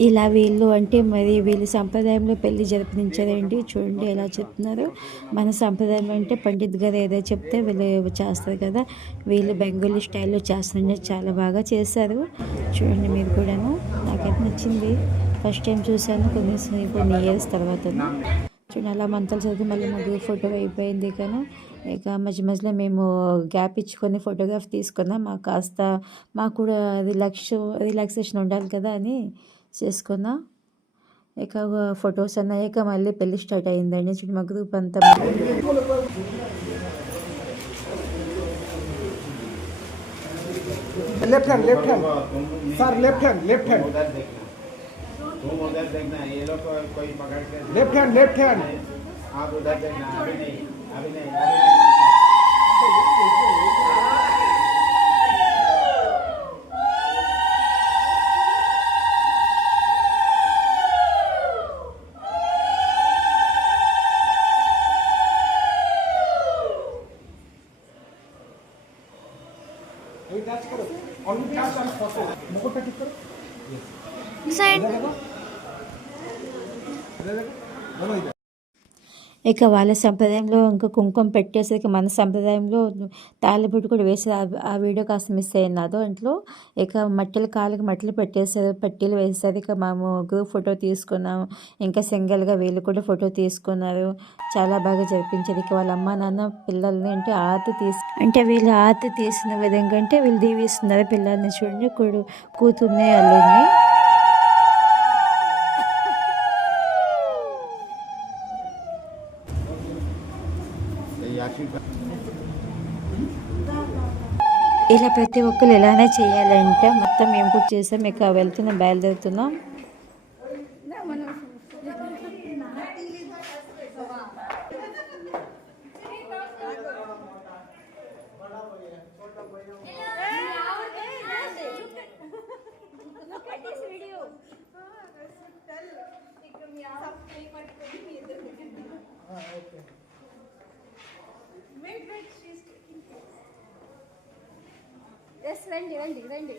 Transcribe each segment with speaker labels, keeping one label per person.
Speaker 1: ఇలా వీళ్ళు అంటే మరి వీళ్ళు సంప్రదాయంలో పెళ్ళి జరిపించారండి చూడండి ఎలా చెప్తున్నారు. మన సంప్రదాయం అంటే పండిత్ గారు ఏదో చెప్తే వీళ్ళు చేస్తారు కదా. వీళ్ళు బెంగాలీ స్టైల్లో చేస్తుంటే చాలా బాగా చేశారు. చూడండి మీరు కూడాను. నాకైతే నచ్చింది. ఫస్ట్ టైం చూశాను. కొన్ని కొన్ని ఇయర్స్ తర్వాత. చూడండి అలా మంతలు చదివి మళ్ళీ ముగ్గురు ఫోటో అయిపోయింది కానీ ఇక మధ్య మధ్యలో మేము గ్యాప్ ఇచ్చుకొని ఫోటోగ్రాఫ్ తీసుకున్నాం. మాకు కాస్త మాకు కూడా రిలాక్స్ రిలాక్సేషన్ ఉండాలి కదా అని చేసుకున్నా ఇక ఫొటోస్ అన్నాక మళ్ళీ పెళ్ళి స్టార్ట్ అయిందండి చూడండి మా గ్రూప్ అంతా
Speaker 2: left hand left hand sir left hand left hand
Speaker 3: उधर देखना तुम उधर देखना ये लोग को- कोई पकड़ के
Speaker 2: लेफ्ट हैंड लेफ्ट हैंड
Speaker 3: आप उधर देखना अभी नहीं अभी नहीं
Speaker 2: टच करो ओनली टच एंड फोटो मुकुट पे टिक करो
Speaker 4: साइड
Speaker 2: इधर देखो इधर देखो दोनों इधर
Speaker 1: ఇక వాళ్ళ సంప్రదాయంలో ఇంకా కుంకుమ పెట్టేసరికి మన సంప్రదాయంలో తాళిబొట్టు కూడా వేసి ఆ- వీడియో కాస్త మిస్ అయింది నా దాంట్లో ఇక మట్టెలు కాళ్ళకి మట్టెలు పెట్టేశారు పట్టీలు వేసారు ఇక మేము గ్రూప్ ఫోటో తీసుకున్నాం. ఇంకా సింగిల్గా వీళ్ళు కూడా ఫోటో తీసుకున్నారు. చాలా బాగా జరిపించారు. ఇక వాళ్ళ అమ్మ నాన్న పిల్లల్ని అంటే ఆర్తి తీసి అంటే వీళ్ళు ఆర్తి తీసిన విధంగా అంటే వీళ్ళు దీవిస్తున్నారు. పిల్లల్ని చూడండి. కొడు కూతుర్ని అల్లుడిని. ఇలా ప్రతి ఒక్కరు ఇలానే చేయాలంటే మొత్తం మేము కూడా చేసాం. ఇక వెళ్తున్నాం బయలుదేరుతున్నాం.
Speaker 4: ఎస్ రండి రండి రండి.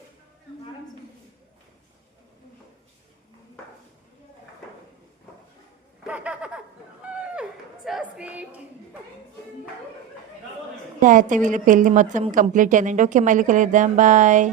Speaker 4: సో స్వీట్
Speaker 1: అయితే వీళ్ళ పెళ్ళి మొత్తం కంప్లీట్ అయిందండి. ఓకే మళ్ళీ కలుద్దాం బాయ్